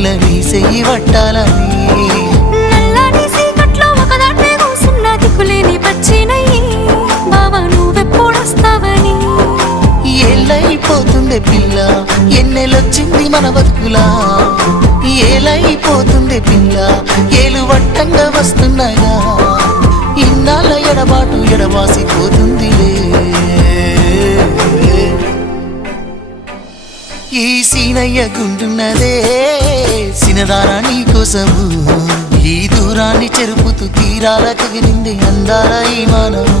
పిల్ల నీ చెయ్యి పట్టాలని నల్లని సీకట్లో ఒకదాన్నే కూసున్న దిక్కులేని పచ్చినయ్యి బావా నువ్వెప్పుడొస్తావని ఏళ్ళైపోతుంది పిల్ల ఎన్నెలొచ్చింది మన బతుకులా ఏలైపోతుంది పిల్ల ఏలు వట్టంగా వస్తున్నాయా ఇన్నాళ్ళ ఎడబాటు ఎడవాసిపోతుందిలే ఈ సీనయ్య గుంటున్నదే సినదారా నీ కోసము ఈ దూరాన్ని చెరుపుతూ తీరాల కగిలింది అందాల ఈ మానవు